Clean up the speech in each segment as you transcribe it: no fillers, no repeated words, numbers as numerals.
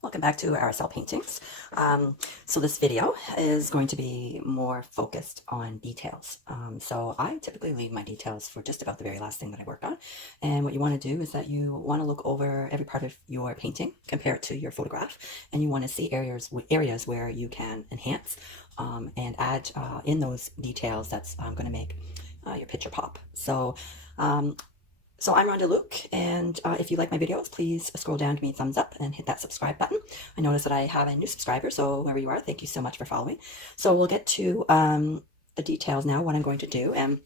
Welcome back to RSL Paintings. So this video is going to be more focused on details. So I typically leave my details for just about the very last thing that I work on. And what you want to do is that you want to look over every part of your painting, compare it to your photograph, and you want to see areas where you can enhance and add in those details that's going to make your picture pop. So I'm Rhonda Luke, and if you like my videos, please scroll down, give me a thumbs up, and hit that subscribe button. I notice that I have a new subscriber, so wherever you are, thank you so much for following. So we'll get to the details now, what I'm going to do. And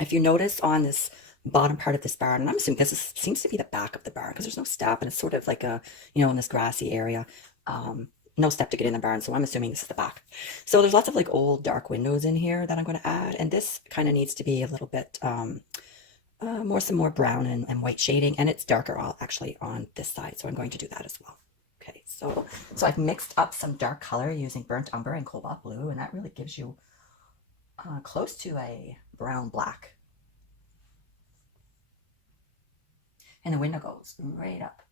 if you notice on this bottom part of this barn, and I'm assuming seems to be the back of the barn, because there's no step, and it's sort of like in this grassy area. No step to get in the barn, so I'm assuming this is the back. So there's lots of like old dark windows in here that I'm going to add, and this kind of needs to be a little bit some more brown and white shading, and it's darker all actually on this side, so I'm going to do that as well. Okay, so I've mixed up some dark color using burnt umber and cobalt blue, and that really gives you close to a brown black. And the window goes right up.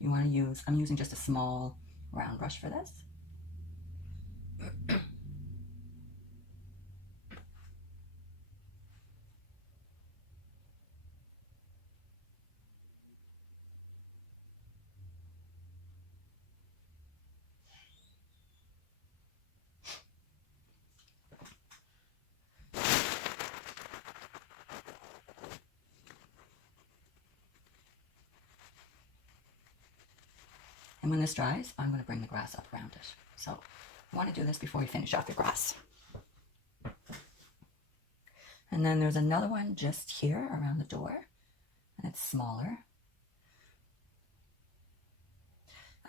You want to use, I'm using just a small round brush for this. And when this dries, I'm going to bring the grass up around it. So you want to do this before you finish off your grass. And then there's another one just here around the door, and it's smaller.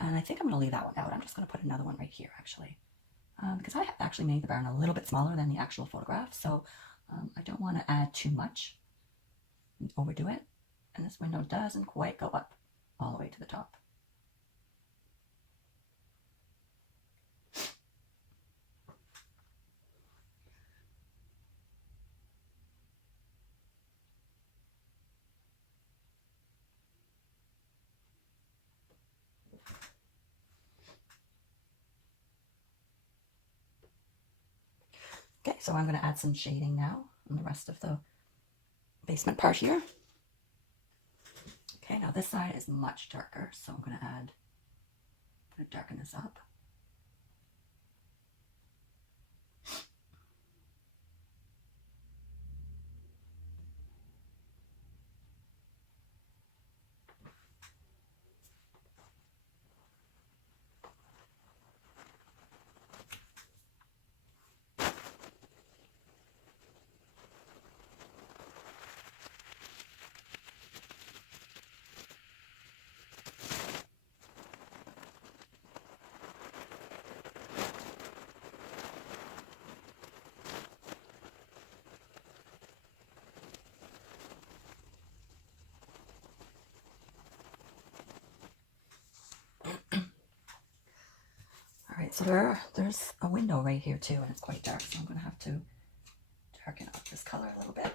And I think I'm going to leave that one out. I'm just going to put another one right here, actually, because I have actually made the barn a little bit smaller than the actual photograph, so I don't want to add too much and overdo it. And this window doesn't quite go up all the way to the top. Okay, so I'm going to add some shading now on the rest of the basement part here. Okay, now this side is much darker, so I'm going to darken this up. Alright, so there's a window right here too, and it's quite dark, so I'm going to have to darken up this color a little bit.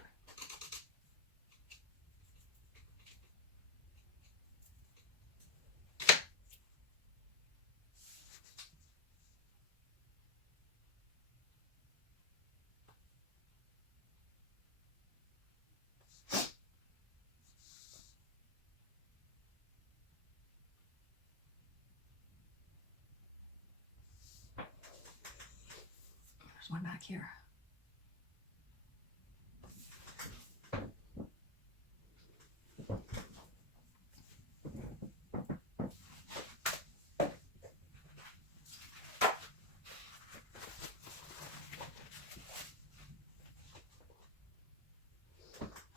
There's one back here.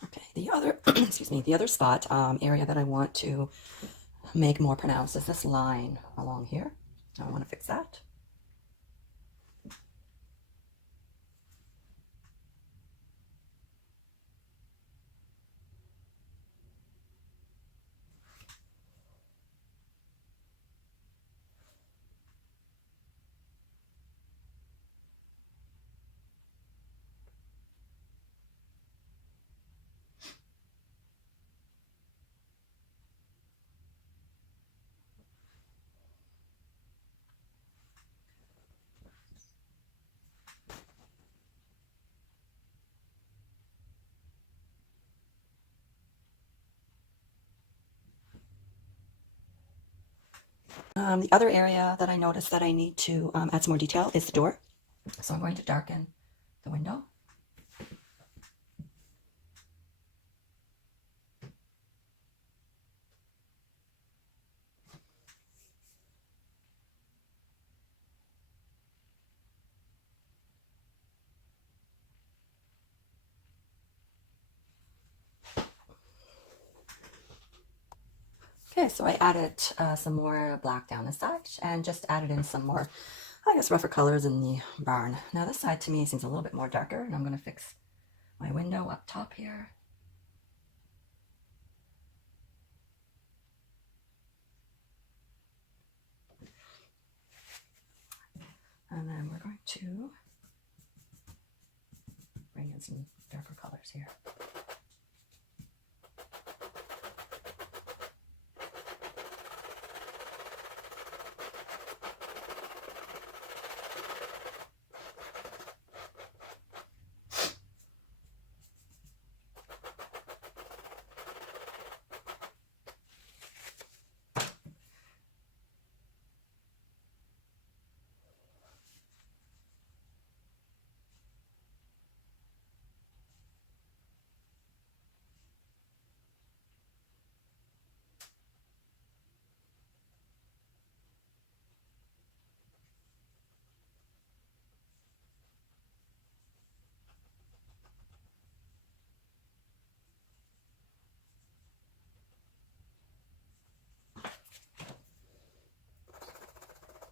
Okay, the other, excuse me, the other spot, area that I want to make more pronounced is this line along here. I want to fix that. The other area that I noticed that I need to add some more detail is the door. So I'm going to darken the window. Okay, so I added some more black down this side and just added in some more, I guess, rougher colors in the barn. Now this side to me seems a little bit more darker, and I'm going to fix my window up top here. And then we're going to bring in some darker colors here.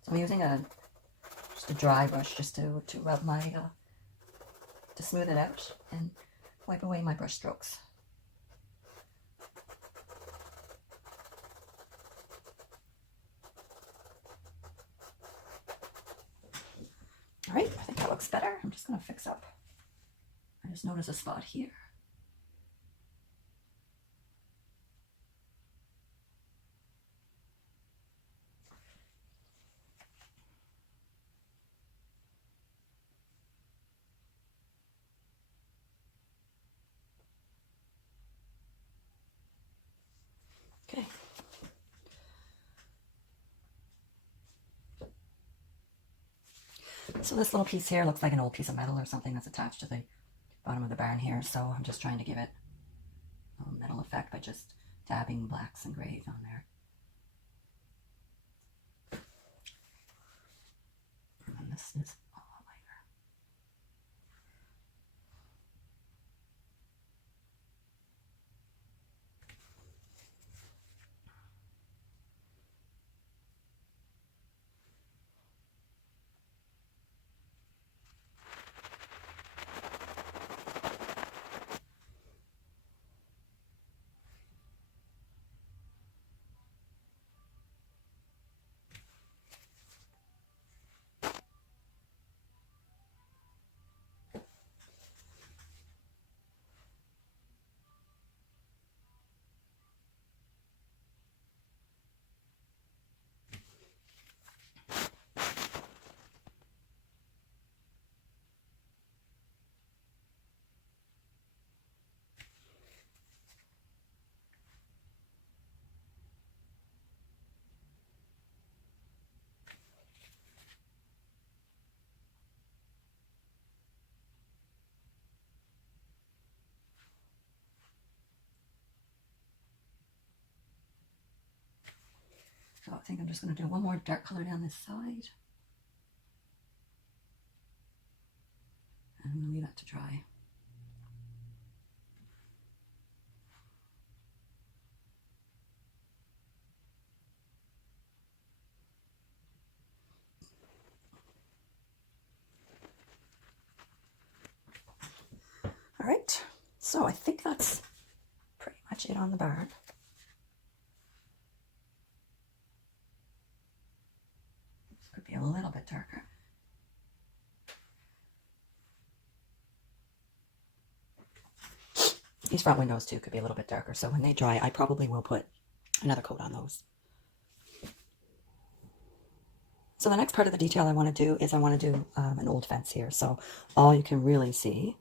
So I'm using just a dry brush just to rub my, to smooth it out and wipe away my brush strokes. All right, I think that looks better. I'm just going to fix up. I just noticed a spot here. Okay. So this little piece here looks like an old piece of metal or something that's attached to the bottom of the barn here. So I'm just trying to give it a little metal effect by just dabbing blacks and grays on there. And this is a lot lighter. So I think I'm just going to do one more dark color down this side. And I'm going to leave that to dry. All right, so I think that's pretty much it on the barn. This could be a little bit darker. These front windows too could be a little bit darker, so when they dry, I probably will put another coat on those. So the next part of the detail I want to do is I want to do an old fence here. So all you can really see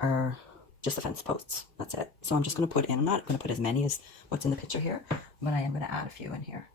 are just the fence posts. That's it. So I'm just going to put in, I'm not going to put as many as what's in the picture here, but I am going to add a few in here.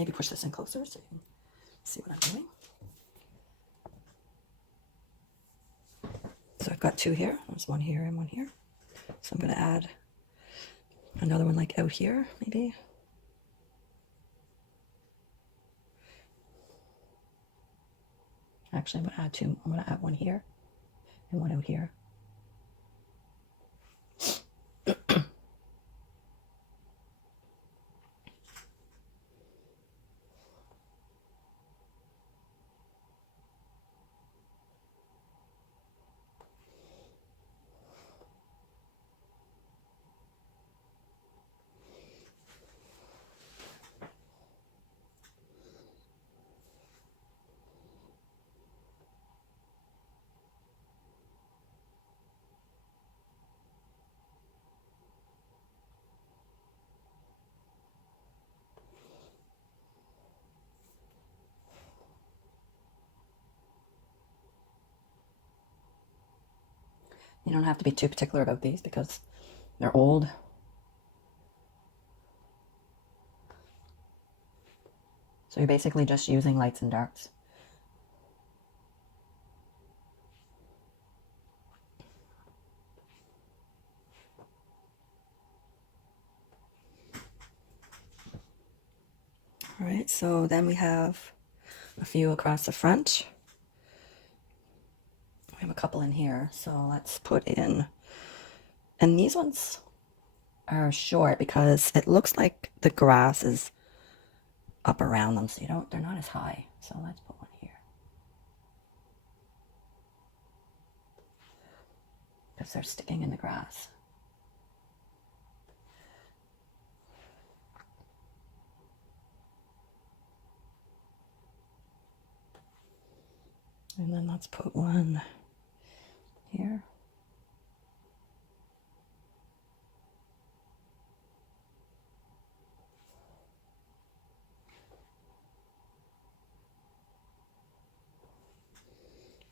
maybe push this in closer so you can see what I'm doing. So I've got two here. There's one here and one here. So I'm going to add another one like out here, maybe. Actually, I'm going to add two. I'm going to add one here and one out here. You don't have to be too particular about these because they're old. So you're basically just using lights and darks. All right, so then we have a few across the front. We have a couple in here, so let's put in, and these ones are short because it looks like the grass is up around them, so they're not as high. So let's put one here. Because they're sticking in the grass. And then let's put one here.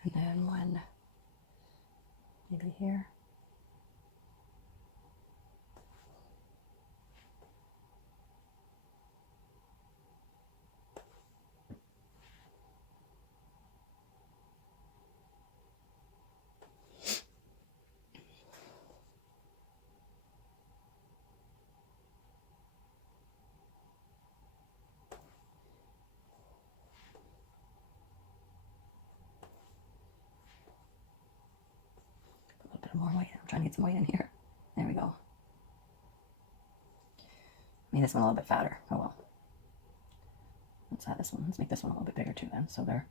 And then one maybe here. More white. I'm trying to get some white in here. There we go. Made this one a little bit fatter. Oh well. Let's add this one. Let's make this one a little bit bigger too then, so they're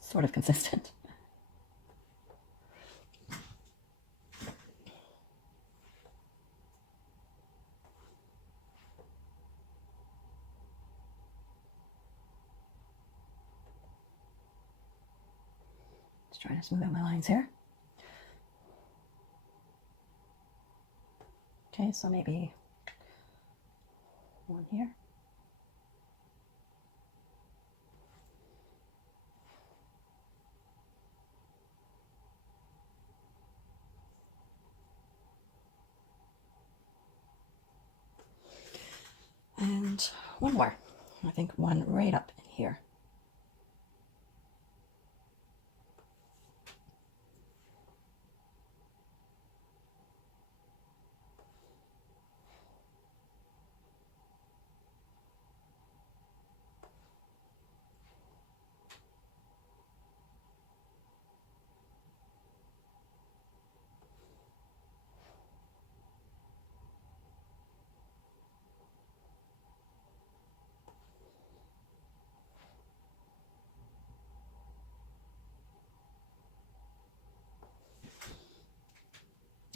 sort of consistent. Just trying to smooth out my lines here. Okay, so maybe one here. And one more. I think one right up in here.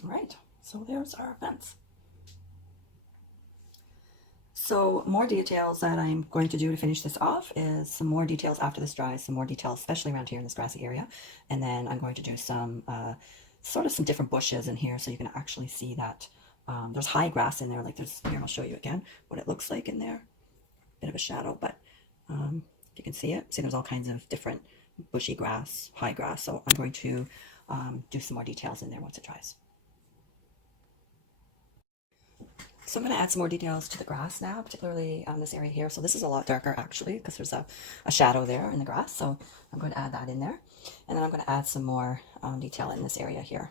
All right, so there's our fence. So more details that I'm going to do to finish this off is some more details after this dries, some more details, especially around here in this grassy area. And then I'm going to do some, sort of some different bushes in here so you can actually see that there's high grass in there. Like there's, here I'll show you again what it looks like in there. Bit of a shadow, but if you can see it, see there's all kinds of different bushy grass, high grass. So I'm going to do some more details in there once it dries. So I'm going to add some more details to the grass now, particularly on this area here. So this is a lot darker actually because there's a shadow there in the grass. So I'm going to add that in there. And then I'm going to add some more detail in this area here.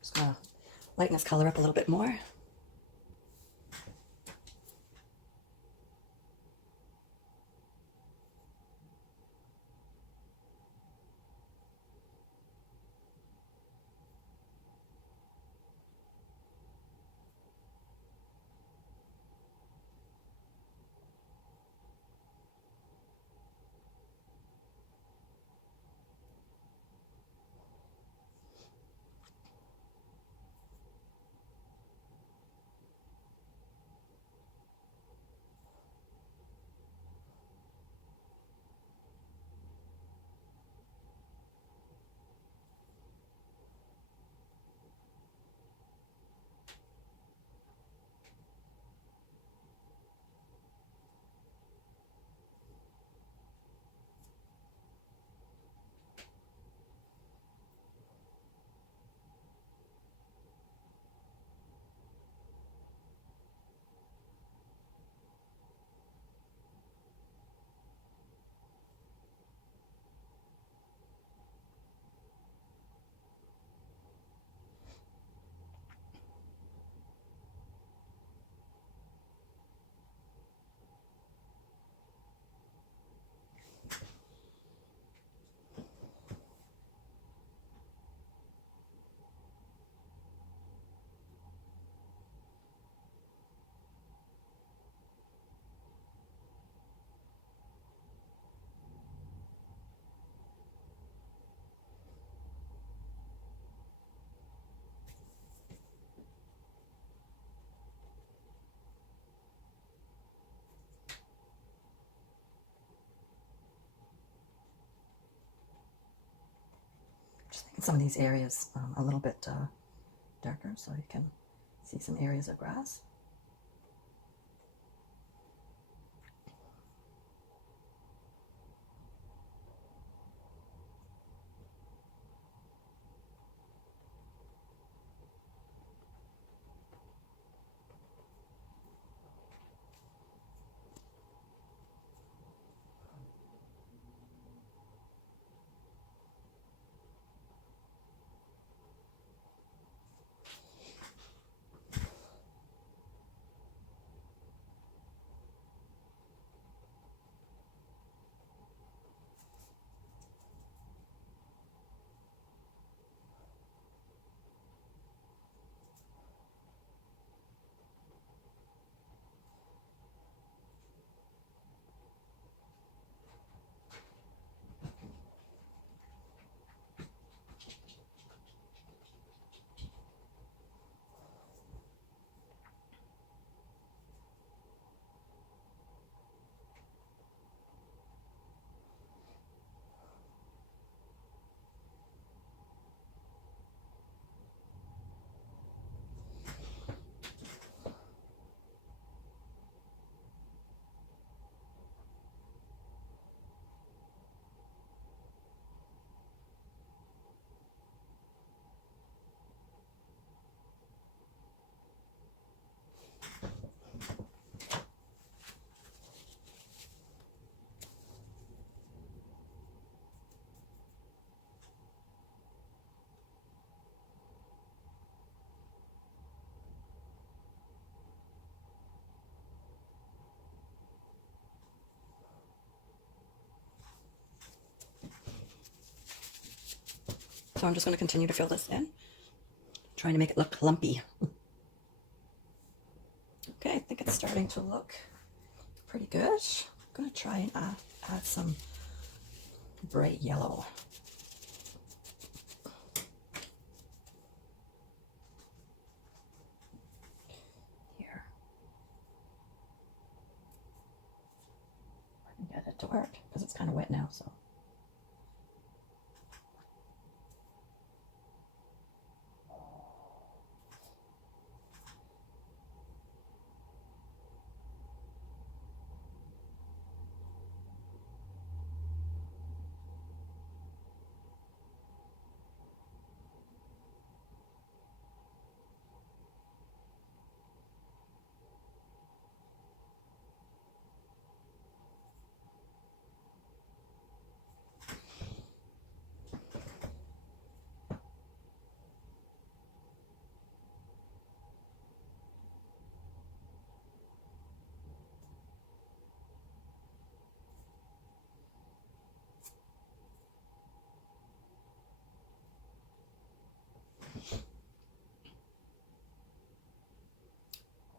Just going to lighten this color up a little bit more. Just making some of these areas a little bit darker so you can see some areas of grass. So I'm just going to continue to fill this in, trying to make it look lumpy. Okay, I think it's starting to look pretty good. I'm going to try and add some bright yellow. Here. I can get it to work because it's kind of wet now, so.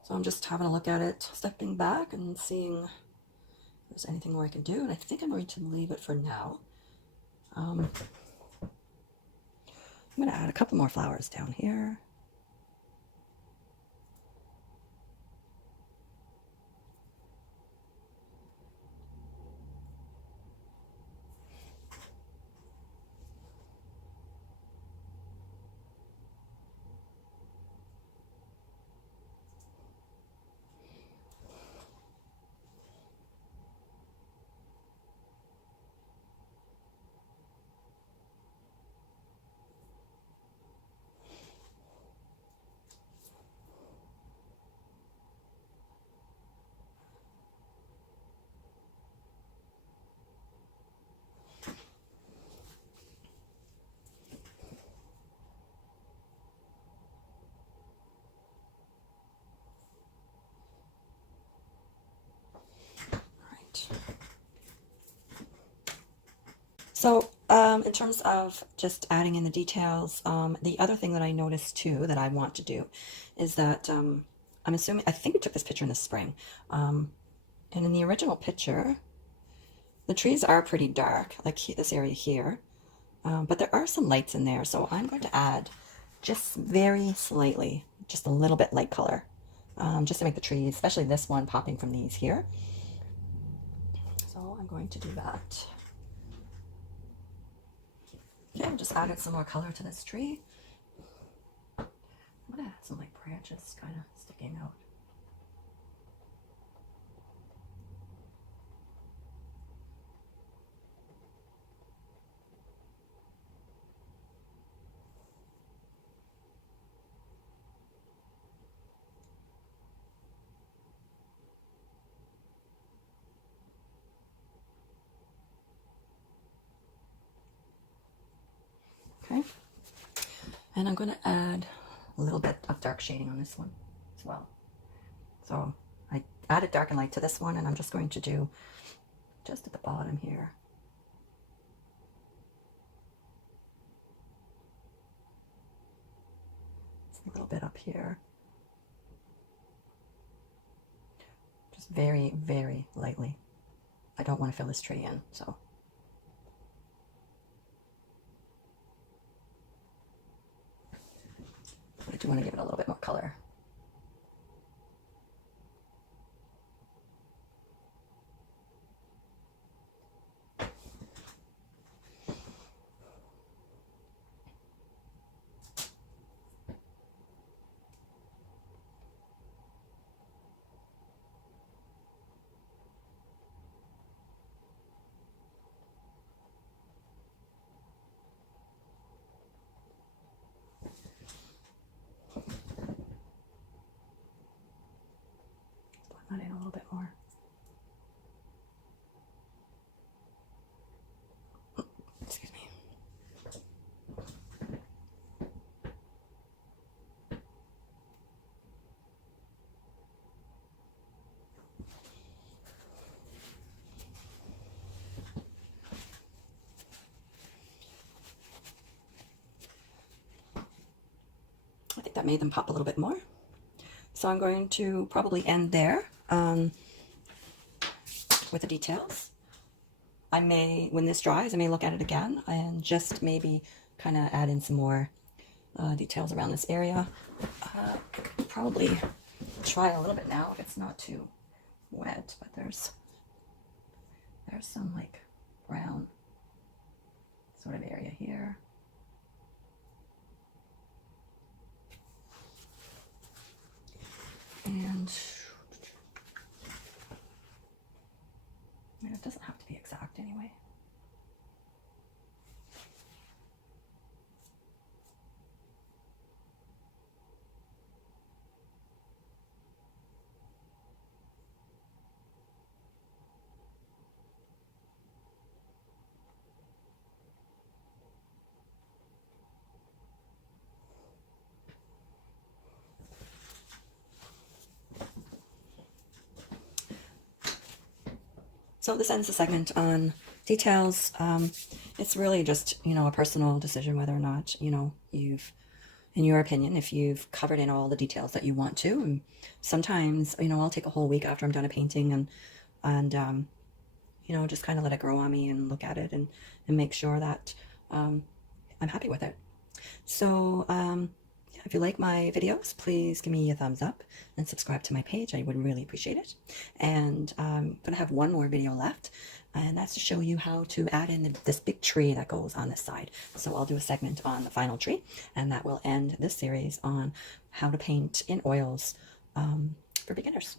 So I'm just having a look at it, stepping back and seeing if there's anything more I can do. And I think I'm going to leave it for now. I'm going to add a couple more flowers down here. So in terms of just adding in the details, the other thing that I noticed too that I want to do is that I'm assuming, I think we took this picture in the spring, and in the original picture, the trees are pretty dark, like this area here, but there are some lights in there, so I'm going to add just very slightly, just a little bit light color, just to make the trees, especially this one, popping from these here. So I'm going to do that. Okay, I just added some more color to this tree. I'm gonna add some like branches kind of sticking out. Okay, and I'm going to add a little bit of dark shading on this one as well. So I added dark and light to this one, and I'm just going to do just at the bottom here. A little bit up here. Just very, very lightly. I don't want to fill this tree in, so. I do want to give it a little bit more color. that made them pop a little bit more. So I'm going to probably end there with the details. I may, when this dries, I may look at it again and just maybe kind of add in some more details around this area. Probably try a little bit now if it's not too wet, but there's some like brown sort of area here. And it doesn't have to be exact anyway. So this ends the segment on details. It's really just, a personal decision whether or not, you've, in your opinion, if you've covered in all the details that you want to. And sometimes, I'll take a whole week after I'm done a painting and just kind of let it grow on me and look at it and make sure that I'm happy with it. So, if you like my videos, please give me a thumbs up and subscribe to my page. I would really appreciate it. And I'm going to have one more video left, and that's to show you how to add in this big tree that goes on this side. So I'll do a segment on the final tree, and that will end this series on how to paint in oils for beginners.